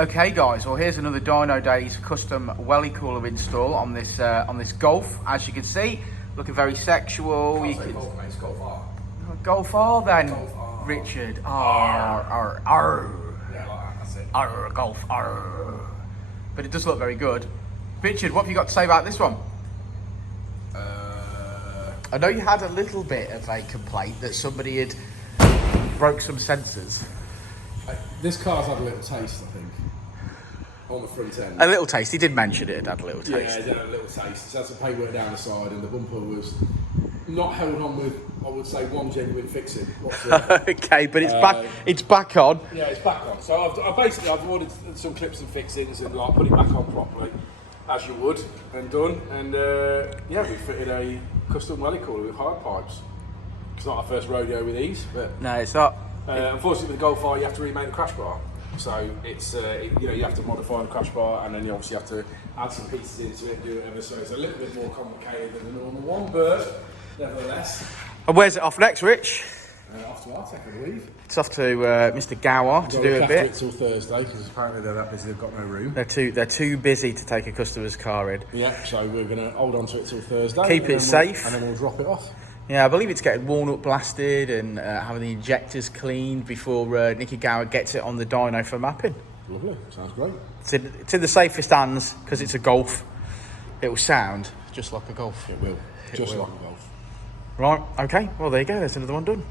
Okay guys, well here's another Dynodaze custom Welly cooler install on this Golf. As you can see, looking very sexual. You can Golf, mate, it's Golf R. Golf R then, Golf R. Richard. R. Yeah, like that, that's it. R, Golf R. But it does look very good. Richard, what have you got to say about this one? I know you had a little bit of a complaint that somebody had broke some sensors. This car's had a little taste, I think, on the front end. A little taste. He did mention it had a little taste. Yeah, it had a little taste. It's had some paintwork down the side, and the bumper was not held on with, I would say, one genuine fixing whatsoever. Okay, but it's back. It's back on. Yeah, it's back on. So I've ordered some clips and fixings and like put it back on properly, as you would, and done. And yeah, we fitted a custom Welly cooler with hard pipes. It's not our first rodeo with these, but No, it's not. unfortunately, with the Golf R, you have to remake the crash bar. So it's you have to modify the crash bar, and then you obviously have to add some pieces into it and do whatever. So it's a little bit more complicated than the normal one, but nevertheless. And where's it off next, Rich? Off to Artec, I believe. It's off to Mr. Gower to do a bit. It till Thursday because apparently they're that busy, they've got no room. They're too busy to take a customer's car in. Yeah, so we're going to hold on to it till Thursday. Keep it safe. And then we'll drop it off. Yeah, I believe it's getting worn up, blasted, and having the injectors cleaned before Nicky Gower gets it on the dyno for mapping. Lovely, sounds great. It's in the safest hands because it's a Golf. It will sound just like a Golf. It will, just like a Golf. Right, okay, well there you go, there's another one done.